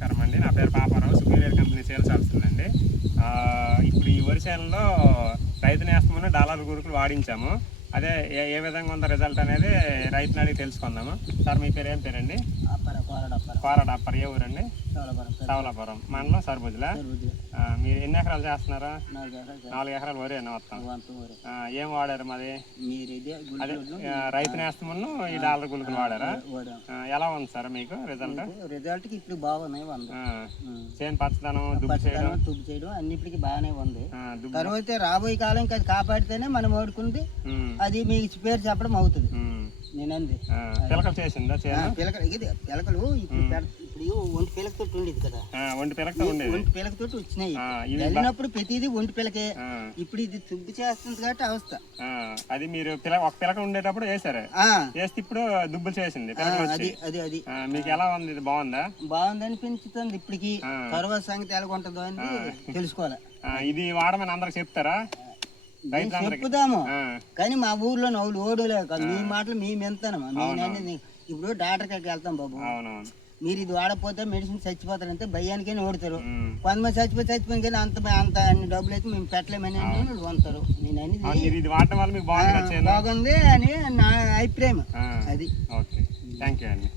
నమస్కారం అండి. నా పేరు Paparao, superior company sales officer అండి. ఇప్పుడు ఈ వరి చేనులో రైతు నేస్తమని డాలర్ గురుకులు వాడించాము. అదే ఏ విధంగా ఉందో రిజల్ట్ అనేది రైతుని అడిగి తెలుసుకుందాము. సార్ మీ పేరు ఏం పేరండి? కోరడప్పర్. ఏ ఊరండి? సవలాపురం మండలం సర్బుజ్లా. మీరు ఎన్ని ఎకరాలు చేస్తున్నారు? 4 ఎకరాలు వరి అండి మొత్తం. ఏం వాడారు మరి? అదే రైతు నేస్తమను ఈ డాలర్ గురుకులు వాడారా? ఎలా ఉంది సార్ మీకు రిజల్ట్? రిజల్ట్ ఇప్పుడు బాగున్నాయి. చేను పచ్చదనం, దుబ్బు చేయడం అన్నిటికీ బాగానే ఉంది. తర్వాత రాబోయే కాలం ఇంకా కాపాడితేనే మనం ఓడుకుంది. అది మీకు పేరు చెప్పడం అవుతుంది. నేనంది పిలకలు చేసిందా? పిలకలు ఇప్పుడు ఒంటి పిలకతోటి ఉండేది కదా. ఒంటి పిలకతోటి వచ్చినాయి. వెళ్ళినప్పుడు ప్రతిదీ ఒంటి పిలకే. ఇప్పుడు ఇది తుబ్బు చేస్తుంది కాబట్టి అవస్థ. అది మీరు ఒక పిలక ఉండేటప్పుడు వేసారు, వేస్తే ఇప్పుడు దుబ్బులు చేసింది. అది మీకు ఎలా ఉంది? ఇది బాగుందా? బాగుంది అనిపించుతుంది. ఇప్పటికి తర్వాత సంగతి ఎలా ఉంటుందో అని తెలుసుకోవాలి. ఇది వాడమని అందరికి చెప్తారా? చెప్పుదాము కానీ మా ఊర్లో నవ్వులు ఓడలేక మీ మాటలు మేము ఎంతానమ్మా. ఇప్పుడు డాక్టర్ కాడికి వెళ్తాం బాబు. మీరు ఇది వాడకపోతే మెడిసిన్ చచ్చిపోతారంటే భయానికైనా ఓడతారు. కొంతమంది చచ్చిపోయి కానీ అంత అన్ని డబ్బులు అయితే మేము పెట్టలేమని వాళ్ళు వంతారు. నేను అనేది బాగుంది అని నా అభిప్రాయం. అది థ్యాంక్ యూ అండి.